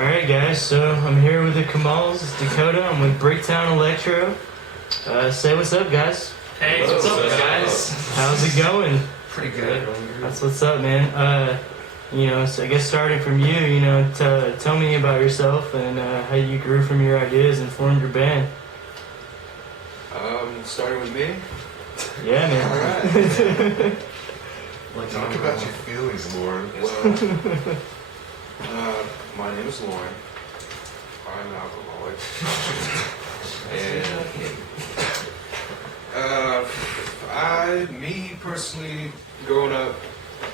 Alright guys, so I'm here with the Kamals, it's Dakota, I'm with Bricktown Electro. Say what's up guys. Hey, what's up guys? How's it going? Pretty good. That's what's up man. So I guess starting from you, tell me about yourself and how you grew from your ideas and formed your band. Starting with me? Yeah man. Alright. Talk about your feelings, Lauren. Well, my name is Lauren. I'm an alcoholic. And me personally, growing up,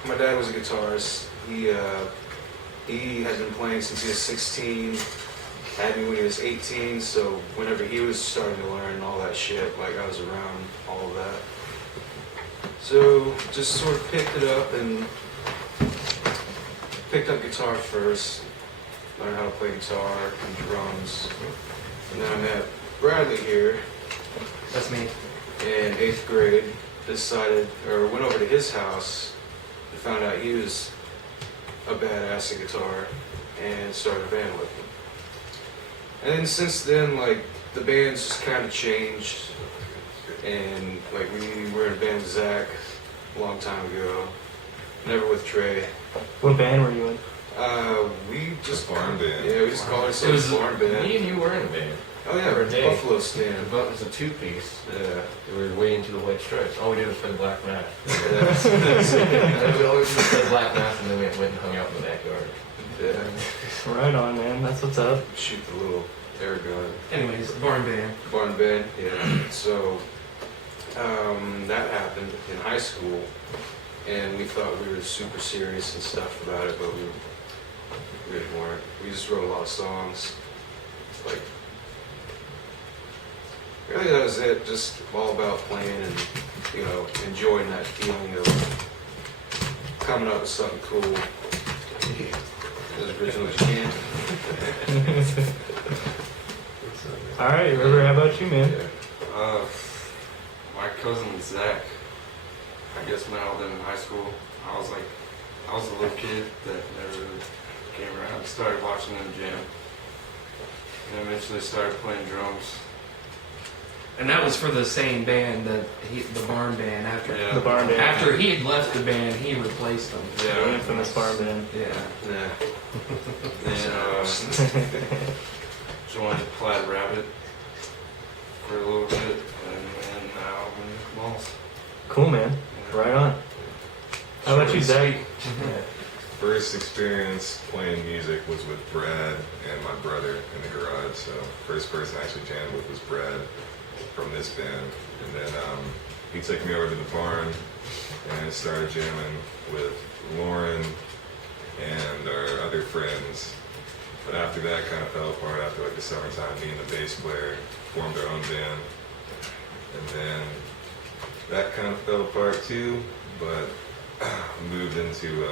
my dad was a guitarist. He has been playing since he was 16. Had me when he was 18. So whenever he was starting to learn all that shit, like I was around all of that. So just sort of picked it up and picked up guitar first, learned how to play guitar and drums. And then I met Bradley here That's me. in 8th grade, went over to his house and found out he was a badass at guitar and started a band with him. And then since then, like, the band's just kind of changed. And like we were in a band with Zach a long time ago, never with Trey. What band were you in? We just Barn band. Yeah, we just called ourselves Barn Band. Me and you were in a band. Oh yeah, for a day. Buffalo The Stand. boat was a two-piece. Yeah. We were way into the white stripes. All we did was play Black Mass. Yeah. We always just played Black Mass and then we went and hung out in the backyard. Yeah. Right on man, that's what's up. Shoot the little air gun. Anyways, Barn Band. Barn Band. Yeah. So that happened in high school, and we thought we were super serious and stuff about it, but we really weren't. We just wrote a lot of songs. Like, really that was it, just all about playing and, enjoying that feeling of coming up with something cool. As original as you can. Alright, River, how about you man? My cousin Zach, I guess met all them in high school. I was a little kid that never really came around. Started watching them jam, and eventually started playing drums. And that was for the same band, the Barn Band. Yeah. The Barn Band. After he had left the band, he replaced them. The infamous Barn Band. Yeah. Yeah. Then joined Plaid Rabbit for a little bit, and now I'm in Kamals. Cool man. Right on. How about you, Zach? First experience playing music was with Brad and my brother in the garage. So first person I actually jammed with was Brad from this band. And then he took me over to the barn and started jamming with Lauren and our other friends. But after that kind of fell apart after like the summertime, me and the bass player formed our own band. And then that kind of fell apart too, but moved into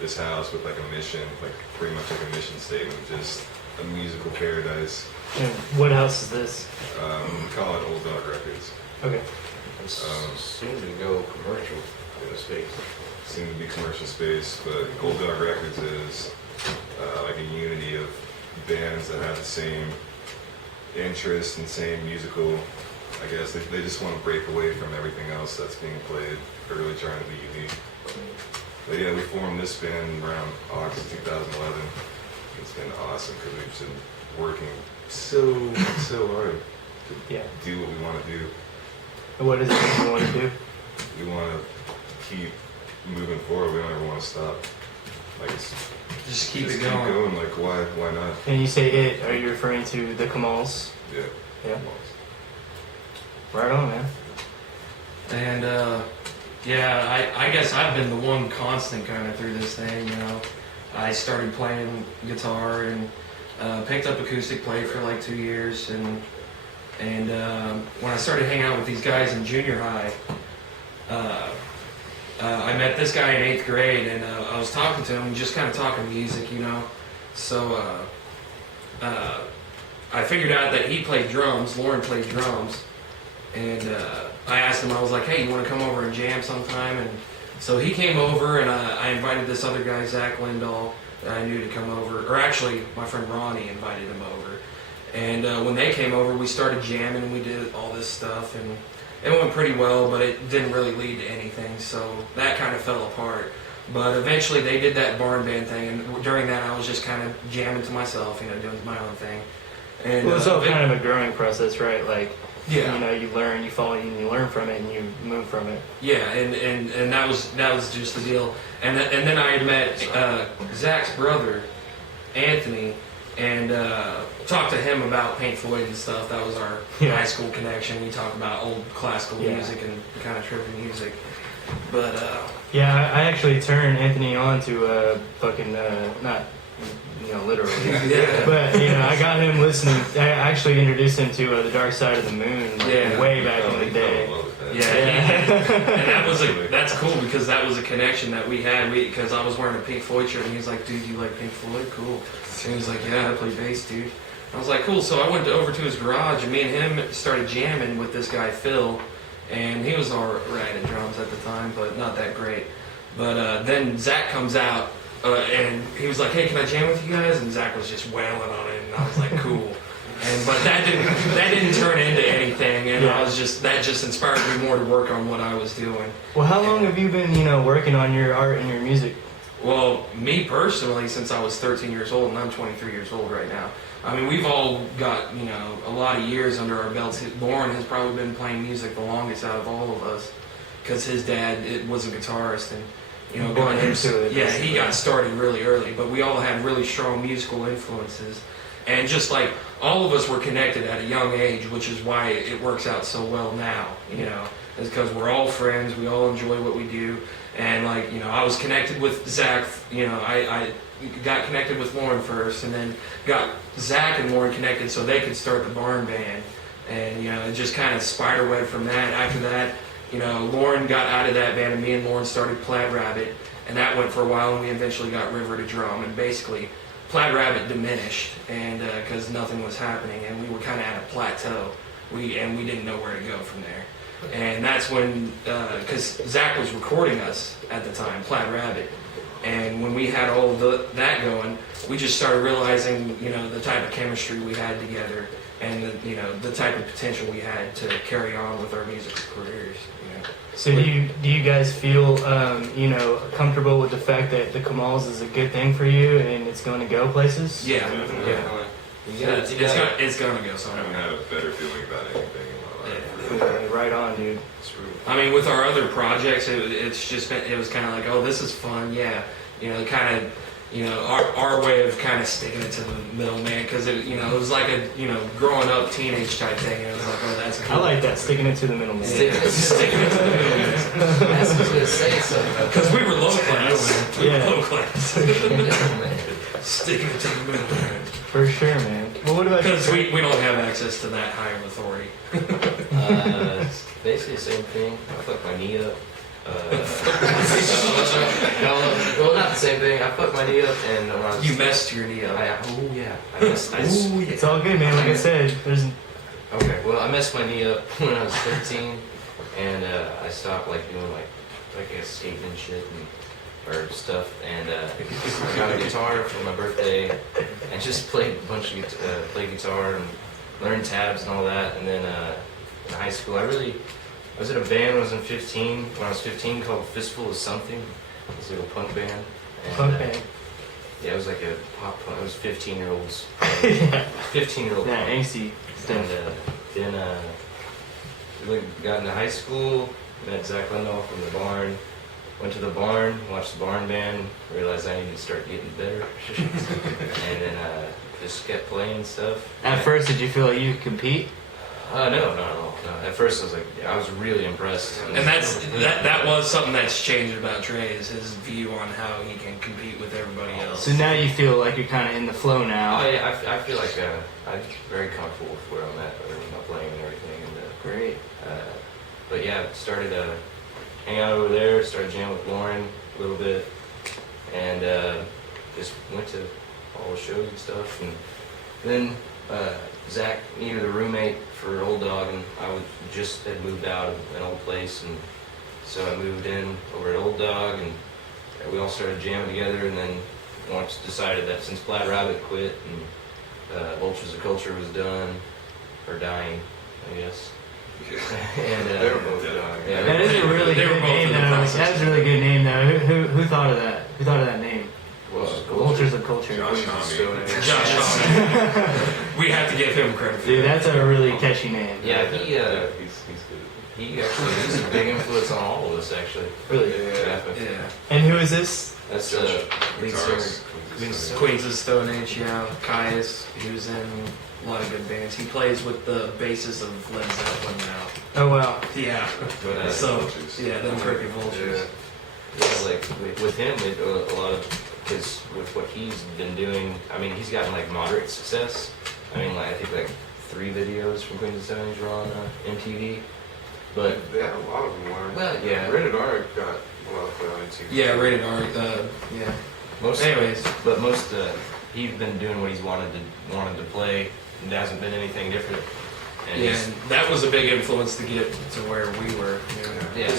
this house with like a mission, like pretty much like a mission statement, just a musical paradise. And what house is this? We call it Old Dog Records. Okay. Soon to go commercial in the space. Soon to be commercial space, but Old Dog Records is like a unity of bands that have the same interests and same musical, I guess. They just want to break away from everything else that's being played. They're really trying to be unique. But yeah, we formed this band around August 2011. It's been awesome because we've been working so hard to do what we want to do. And what is it that you want to do? We want to keep moving forward. We don't ever want to stop. Like, Just keep just it going. Keep going. Like, why not? And you say it, are you referring to the Kamals? Yeah. Yeah. Right on, man. And I guess I've been the one constant kind of through this thing. I started playing guitar and picked up acoustic, played for like 2 years, and when I started hanging out with these guys in junior high, I met this guy in 8th grade, and I was talking to him, just kind of talking music, So I figured out that he played drums, Lauren played drums, and I asked him, I was like, hey, you want to come over and jam sometime? And So he came over, and I invited this other guy, Zach Lindahl, that I knew to come over. Or actually, my friend Ronnie invited him over. And when they came over, we started jamming, and we did all this stuff, and it went pretty well, but it didn't really lead to anything, so that kind of fell apart. But eventually they did that barn band thing, and during that I was just kind of jamming to myself, doing my own thing. And Well, it's all kind of a growing process, right? Like, yeah, you learn, you follow, and you learn from it, and you move from it. yeah, and that was just the deal. And then I had met Zach's brother, Anthony, and talked to him about Pink Floyd and stuff. That was our high school connection. We talked about old classical music and kind of trippy music. But Yeah, I actually turned Anthony on to fucking not literally, yeah, but I got him listening. I actually introduced him to the Dark Side of the Moon, way back in the day. and that's cool because that was a connection that we had. Because I was wearing a Pink Floyd shirt, and he was like, "Dude, you like Pink Floyd? Cool." And he was like, "Yeah, I play bass, dude." I was like, "Cool." So I went over to his garage, and me and him started jamming with this guy Phil, and he was all right at drums at the time, but not that great. But then Zach comes out, and he was like, "Hey, can I jam with you guys?" And Zach was just wailing on it, and I was like, "Cool." But that didn't turn into anything, and that just inspired me more to work on what I was doing. Well, how long have you been working on your art and your music? Well, me personally, since I was 13 years old, and I'm 23 years old right now. I mean, we've all got, a lot of years under our belts. Lauren has probably been playing music the longest out of all of us, because his dad was a guitarist, and, Born into it. Yeah, he got started really early, but we all had really strong musical influences. And just like all of us were connected at a young age, which is why it works out so well now, is because we're all friends, we all enjoy what we do. And I was connected with Zach, I got connected with Lauren first, and then got Zach and Lauren connected so they could start the barn band. And, it just kind of spiderweb from that. After that, Lauren got out of that band, and me and Lauren started Plaid Rabbit, and that went for a while, and we eventually got River to drum, and basically Plaid Rabbit diminished, and because nothing was happening, and we were kind of at a plateau, we didn't know where to go from there. And that's when, because Zach was recording us at the time, Plaid Rabbit, and when we had all of that going, we just started realizing, the type of chemistry we had together, and the type of potential we had to carry on with our musical careers. So do you guys feel comfortable with the fact that the Kamals is a good thing for you and it's going to go places? Yeah. It's gonna go I somewhere. haven't had a better feeling about anything in my life. Yeah, right on, dude. I mean, with our other projects, it was kind of like, oh, this is fun, yeah. Our way of kind of sticking it to the middleman, because it was like a growing up teenage type thing. And it was like, oh, that's cool. I like that, sticking it to the middleman. Sticking it to the middleman. I was going to say something. Because we were low class. We were Yeah. low class. Sticking it to the middleman. For sure, man. Well, what about Because we don't have access to that higher authority. Basically the same thing. I fucked my knee up. Well, not the same thing. I fucked my knee up, and when I was, You messed your knee up. I messed. It's all good, man. Like I said, there's Okay, well, I messed my knee up when I was 13, and I stopped doing skating and shit or stuff, and I got a guitar for my birthday, and just played a bunch of played guitar and learned tabs and all that, and then in high school, I was in a band when I was 15 called Fistful of Something. It was like a punk band. And, punk band. Yeah, it was like a pop punk. It was 15-year-olds. 15-year-old That punk. angsty And stuff. then we got into high school, met Zach Lindahl from the barn, went to the barn, watched the barn band, realized I needed to start getting better. And then just kept playing stuff. At first, did you feel like you could compete? No, not at all. No. At first, I was really impressed. And that was something that's changed about Trey, is his view on how he can compete with everybody else. So now you feel like you're kind of in the flow now. Oh yeah, I feel like I'm very comfortable with where I'm at with my playing and everything. And, Great. but yeah, started hanging out over there, started jamming with Lauren a little bit, and just went to all the shows and stuff. And then Zach needed a roommate for Old Dog, and I had moved out of an old place, and So I moved in over at Old Dog, and we all started jamming together. And then once decided that since Black Rabbit quit and Vultures of Culture was done or dying, I guess. And They were both dying. yeah, That is a really They were good both name, in the though. process. That's a really good name, though. Who thought of that? Who thought of that name? Vultures of Culture. Josh Queens of Homme. Stone Age. Josh Homme. We have to give him credit for Dude, that. that's a really catchy name. Yeah, he's good. he's a big influence on all of us, actually. Really. Yeah. Yeah. And who is this? That's Josh, lead singer. guitarist, Queens of Queens of Stone Age, yeah. Caius, he was in a lot of good bands. He plays with the bassist of Led Zeppelin now. Oh, wow. Yeah. But So, Vultures. yeah, them Cricket Vultures. yeah, like with him, a lot of because with what he's been doing, I mean, he's gotten like moderate success. I mean, like I think like 3 videos from Queens of Stone Age were on MTV. But Yeah, a lot of them were. well, yeah, Rated R got a lot of play on TV. Yeah, rated R. Yeah. most. Anyways, But most he's been doing what he's wanted to play, and there hasn't been anything different. And yeah, he's- and that was a big influence to get to where we were. You know? Yeah.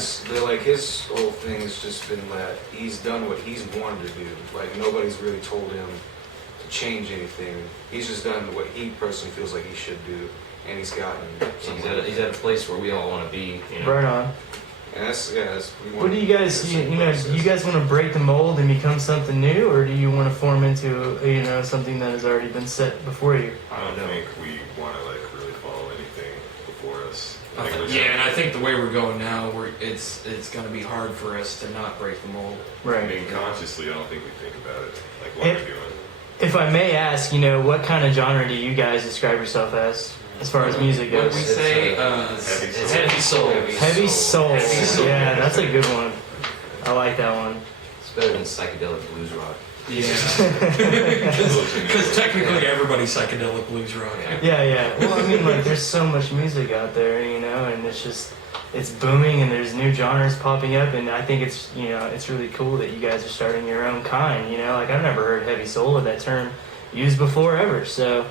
His whole thing has just been that he's done what he's wanted to do. Like nobody's really told him to change anything. He's just done what he personally feels like he should do, and he's gotten. he's at a place where we all want to be. You know? Right on. And that's we What do you guys, do you guys want to break the mold and become something new, or do you want to form into, something that has already been set before you? I don't think we want to like really follow anything before us. I think we're Yeah, and I think the way we're going now, it's going to be hard for us to not break the mold. I Right. mean, consciously, I don't think we think about it like what It- we're doing. If I may ask, what kind of genre do you guys describe yourself as far as music What goes? we say, It's heavy soul. Heavy soul. Heavy soul. Yeah, that's a good one. I like that one. It's better than psychedelic blues rock. Yeah, because technically everybody's psychedelic blues rock. Yeah. Well, I mean, like, there's so much music out there, and it's booming, and there's new genres popping up, and I think it's really cool that you guys are starting your own kind. Like I've never heard heavy soul or that term used before ever. So,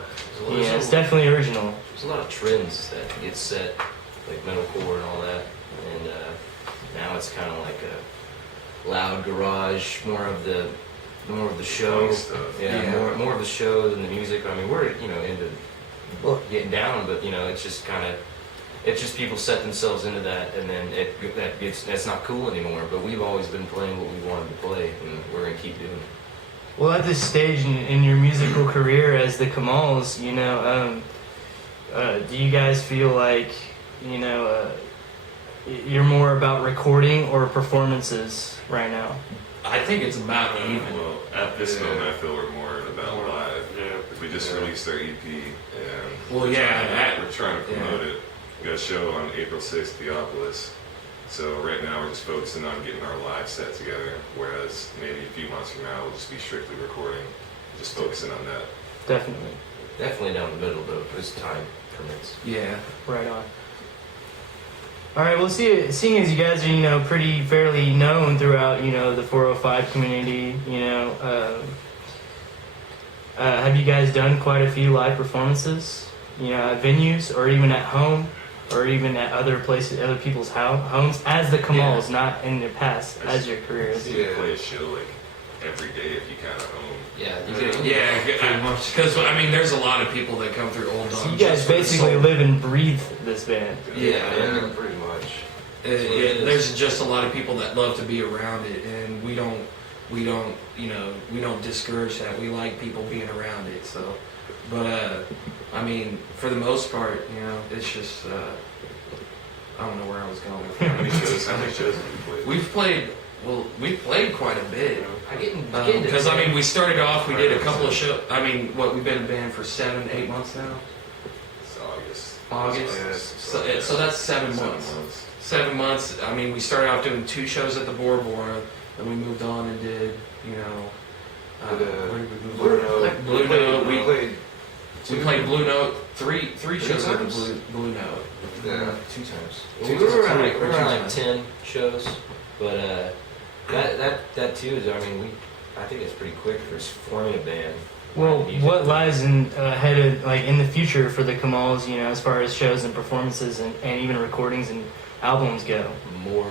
yeah, it's definitely original. There's a lot of trends that get set, like metalcore and all that, and now it's kind of like a loud garage, more of the show. Fun stuff. Yeah, Yeah. more of the show than the music. I mean, we're into getting down, but it's just it's just people set themselves into that, and then that's not cool anymore. But we've always been playing what we wanted to play, and we're gonna keep doing it. Well, at this stage in your musical career as the Kamals, do you guys feel like you're more about recording or performances right now? I think it's about even. Well, at this moment, I feel we're more about live. Yeah. We just released our EP, and Well, yeah, we're trying to promote it. We got a show on April 6th, Theopolis. So right now, we're just focusing on getting our live set together. Whereas maybe a few months from now, we'll just be strictly recording, just focusing on that. Definitely. Definitely down the middle though, as time permits. Yeah. Right on. All right. Well, seeing as you guys are pretty fairly known throughout the 405 community, have you guys done quite a few live performances? At venues or even at home, or even at other places, other people's homes, as the Kamals, not in the past, as your careers. So you play a show like every day if you kind of own. Yeah, you get Yeah, because there's a lot of people that come through Old Dog. So you guys basically live and breathe this band. Yeah, pretty much. There's just a lot of people that love to be around it, and we don't discourage that. We like people being around it. So, but for the most part, it's just I don't know where I was going with How many that. shows have you played? We've played quite a bit. Because into we started off, we did a couple of shows. We've been a band for 7-8 months now. It's August. August. So that's 7 months. 7 months. We started off doing 2 shows at the Bora Bora, then we moved on and did, where did we move Blue on? Note. Blue Note. We We played Blue Note three shows at the times? Blue Note. Yeah. 2 times. Two We were around times. like 10 shows, but that too is. I think it's pretty quick for forming a band. Well, Music. what lies ahead of in the future for the Kamals? As far as shows and performances and even recordings and albums go? More.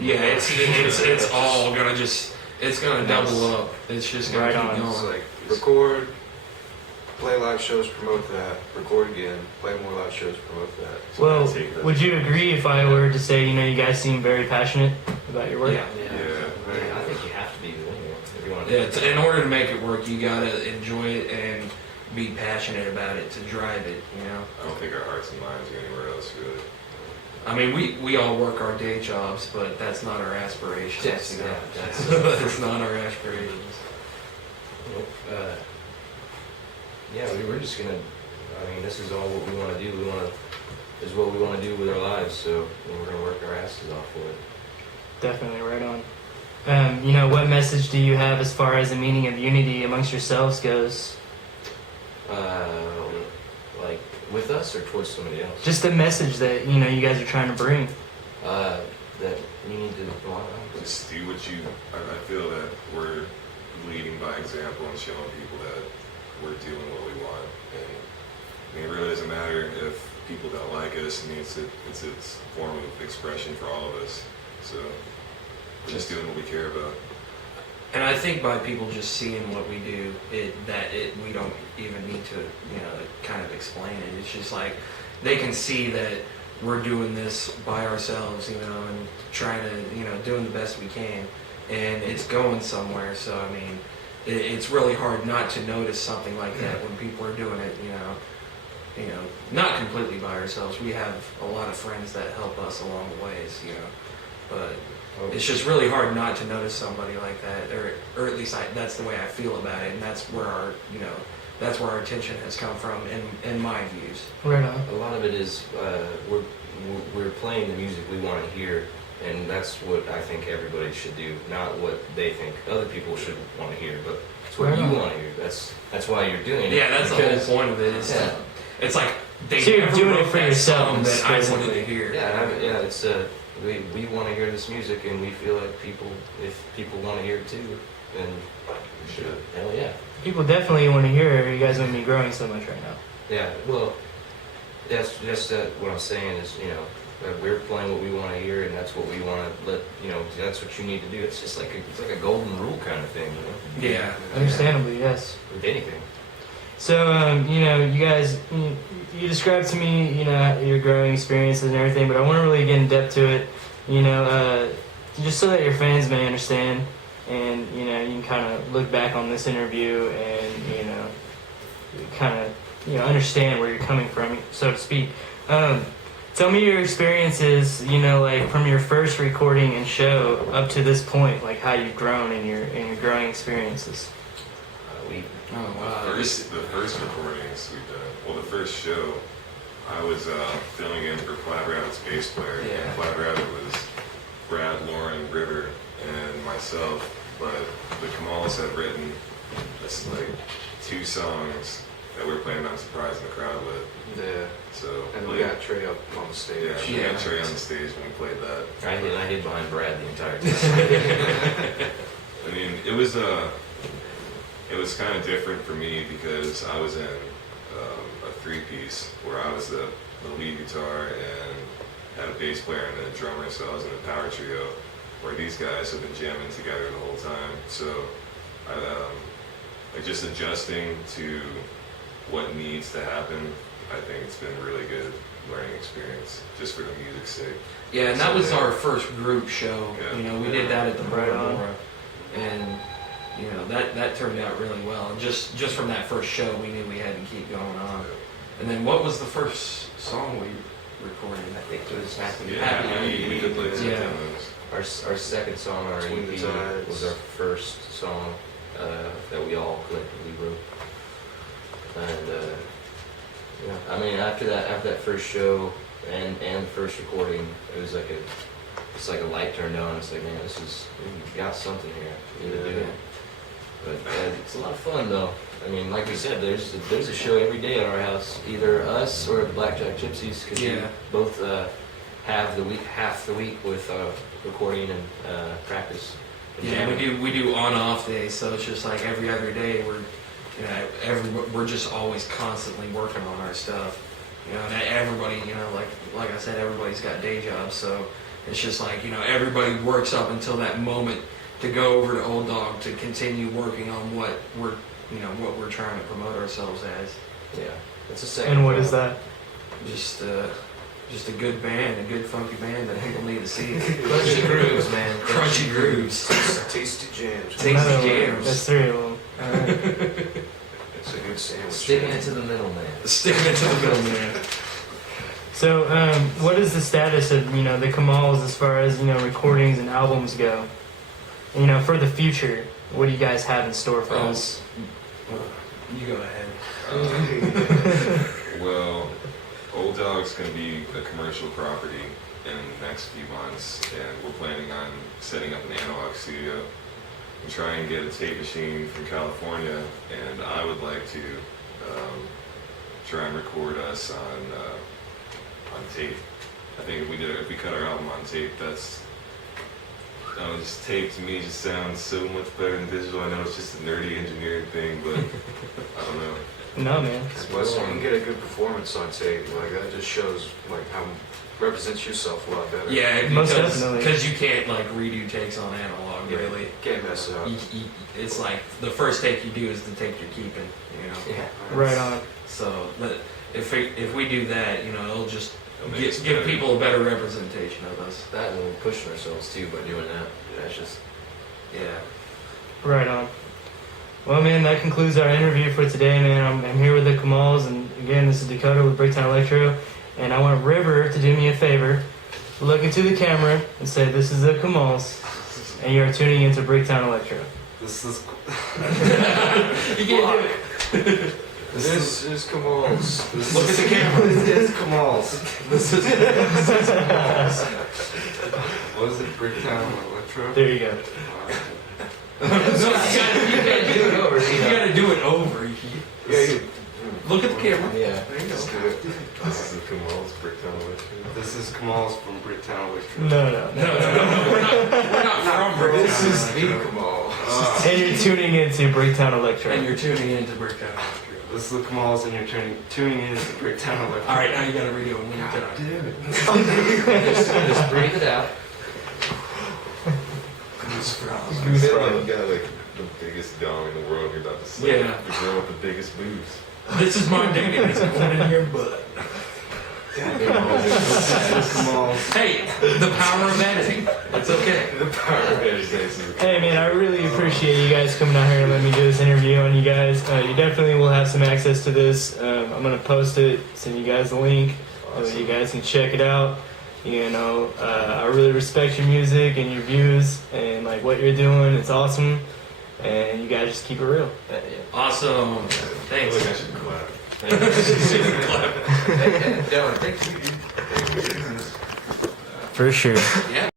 Yeah, it's all gonna it's gonna double up. It's just gonna Right keep on. It's going. like record, play live shows, promote that. Record again, play more live shows, promote that. Well, take that. would you agree if I were to say, you guys seem very passionate about your work? Yeah. Yeah, I think you have to be anyway if you want to. Yeah, in order to make it work, you gotta enjoy it and be passionate about it to drive it. I don't think our hearts and minds are anywhere else really. I mean, we all work our day jobs, but that's not our aspirations. Yes, you know? yeah, that's- That's not our aspirations. Yeah, we're just gonna. I mean, this is all what we want to do. This is what we want to do with our lives. So we're gonna work our asses off for it. Definitely, right on. What message do you have as far as the meaning of unity amongst yourselves goes? Like with us or towards somebody else. Just a message that, you guys are trying to bring. That you need to. Well, I don't know. Just do what you. I feel that we're leading by example and showing people that we're doing what we want. And I mean, it really doesn't matter if people don't like us. I mean, it's a form of expression for all of us. So we're just doing what we care about. And I think by people just seeing what we do, we don't even need to, kind of explain it. It's just like they can see that we're doing this by ourselves, and trying to, doing the best we can, and it's going somewhere. So I mean, it's really hard not to notice something like that when people are doing it. Not completely by ourselves. We have a lot of friends that help us along the ways, but. It's just really hard not to notice somebody like that, or at least that's the way I feel about it, and that's where our attention has come from in my views. Right on. A lot of it is we're playing the music we want to hear, and that's what I think everybody should do, not what they think other people should want to hear, but it's what Right you on. want to hear. That's why you're doing it. Yeah, that's the because- whole point of it. It's like they So you're never doing it wrote for that yourself, um, song that I basically. wanted to hear. Yeah, it's we want to hear this music, and we feel like if people want to hear it too, then hell yeah. People definitely want to hear you guys wouldn't be growing so much right now. Yeah, well, that's just what I'm saying is, that we're playing what we want to hear, and that's what we want to let, that's what you need to do. It's just like a golden rule kind of thing, Yeah. Understandably, yes. with anything. So, you guys, you described to me, your growing experiences and everything, but I want to really get in depth to it, just so that your fans may understand, and, you can kind of look back on this interview and, kind of, understand where you're coming from, so to speak. Tell me your experiences, like from your first recording and show up to this point, like how you've grown in your growing experiences. Oh, The first recordings we've done, well, the first show, I was filling in for Flat Rabbit's bass player. Yeah. And Flat Rabbit was Brad, Lauren, River, and myself. But the Kamals had written this, like 2 songs that we were planning on surprising the crowd with. Yeah. So And we got Trey up on the stage. yeah, we Yeah. got Trey on the stage when we played that. I hid behind Brad the entire time. I mean, it was kind of different for me because I was in a 3-piece where I was the lead guitar and had a bass player and a drummer, so I was in a power trio where these guys have been jamming together the whole time. So like just adjusting to what needs to happen, I think it's been a really good learning experience just for the music's sake. Yeah, and that was our first group show. Yeah. We did that at the Right on. Bora, and that turned out really well. And just from that first show, we knew we had to keep going on. And then, what was the first song we recorded? I think it was Happy. Yeah, we did play some Yeah. demos. Our second song on our Between the EP Tides. was our first song that we all collectively wrote. And I mean, after that first show and the first recording, it was like a light turned on. It's like, man, we got something here. We need to do it. But it's a lot of fun though. I mean, like we said, there's a show every day at our house, either us or the Blackjack Gypsies, because we both have half the week with recording and practice. And Yeah, jamming. we do on-off days, so it's just like every other day we're just always constantly working on our stuff. You know, and everybody, you know, like I said, everybody's got day jobs, so it's just like, you know, everybody works up until that moment to go over to Old Dog to continue working on what we're trying to promote ourselves as. Yeah, it's a second. And what is that? Just a good band, a good funky band that people need to see. Crunchy grooves, man. Crunchy grooves. Tasty jams. Tasty Another one. jams. That's 3 of them. It's a good sandwich. Sticking it to the middle, man. Sticking it to the middle, man. So, what is the status of, you know, the Kamals as far as, you know, recordings and albums go? You know, for the future, what do you guys have in store for us? You go ahead. Well, Old Dog's going to be a commercial property in the next few months, and we're planning on setting up an analog studio and try and get a tape machine from California. And I would like to try and record us on tape. I think if we cut our album on tape, that's just tape to me just sounds so much better than digital. I know it's just a nerdy engineering thing, but I don't know. No, man. Plus, you can get a good performance on tape. Like that just shows like how represents yourself a lot better. Yeah, Most because definitely. you can't like redo takes on analog, Yeah. really. Can't mess it up. It's like the first take you do is the take you're keeping, you know. Yeah. Right on. So, but if we do that, you know, it'll just It'll make us give better. people a better representation of us. That and we're pushing ourselves too by doing that. That's just Yeah. Right on. Well, man, that concludes our interview for today, man. I'm here with the Kamals, and again, this is Dakota with Bricktown Electro, and I want River to do me a favor, look into the camera and say, "This is the Kamals," and you are tuning into Bricktown Electro. This is You can't do it. This is Kamals. Look at the camera. This is Kamals. This is Kamals. What is it? Bricktown Electro? There you go. No, you can't do it over. You gotta do it over. Yeah, Look at the camera. yeah. there you Let's go. do it. This is the Kamals Bricktown Electric. This is Kamals from Bricktown Electro. No. No. We're not from This Bricktown. is the Kamals. And you're tuning into Bricktown Electro. And you're tuning into Bricktown Electro. This is the Kamals, and you're tuning in to Bricktown Electro. All right, now you gotta redo it one more time. Just breathe it out. You said like you got like the biggest dong in the world. You're about to say Yeah. the girl with the biggest boobs. This is my dick and it's going in your butt. This is Kamals. Hey, the power of editing. It's okay. The power of editing. Hey, man, I really appreciate you guys coming out here and letting me do this interview on you guys. You definitely will have some access to this. I'm going to post it, send you guys the link, so you guys can check it out. You know, I really respect your music and your views and like what you're doing. It's awesome, and you guys just keep it real. Awesome. I Thanks. feel like I should clap. Dylan, thank you. For sure. Yeah.